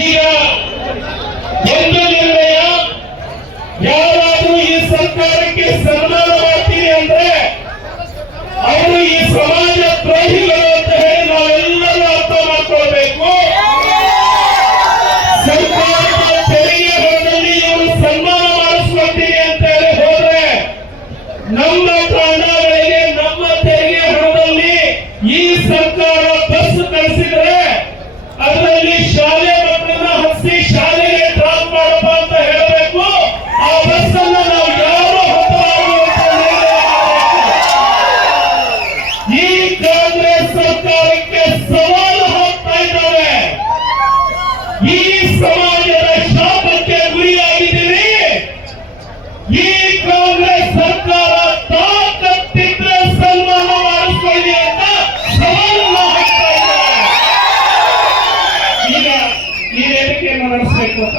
ಈಗ ಒಂದು ನಿರ್ಣಯ ಯಾರಾದ್ರೂ ಈ ಸರ್ಕಾರಕ್ಕೆ ಸನ್ಮಾನ ಮಾಡ್ತೀವಿ ಅಂದ್ರೆ ಅವರು ಈ ಸಮಾಜ ದ್ರೋಹಿಗಳು ಅಂತ ಹೇಳಿ ನಾವೆಲ್ಲರೂ ಅರ್ಥ ಮಾಡ್ಕೊಳ್ಬೇಕು. ಸರ್ಕಾರದ ತೆರಿಗೆ ಹಣದಲ್ಲಿ ಇವರು ಸನ್ಮಾನ ಮಾಡಿಸ್ಕೊಳ್ತೀನಿ ಅಂತ ಹೇಳಿ ಹೋದ್ರೆ ನಮ್ಮ ತಾಂಡಗಳಿಗೆ ನಮ್ಮ ತೆರಿಗೆ ಹಣದಲ್ಲಿ ಈ ಸರ್ಕಾರ ಬಸ್ ಕಳಿಸಿದ್ರೆ ಈ ಸಮಾಜದ ಶಾಪಕ್ಕೆ ಗುರಿಯಾಗಿದ್ದೀರಿ ಈ ಕಾಂಗ್ರೆಸ್ ಸರ್ಕಾರ ತಾಕತ್ತಿದ್ರೆ ಸನ್ಮಾನ ಮಾಡಿಸ್ಕೊಳ್ಳಿ ಅಂತ ಸವಾಲನ್ನ ಹಾಕ್ತಾ ಇದ್ದಾರೆ ಈಗ ಈ ವೇದಿಕೆಯನ್ನು ನಡೆಸಬೇಕು ಅಂತ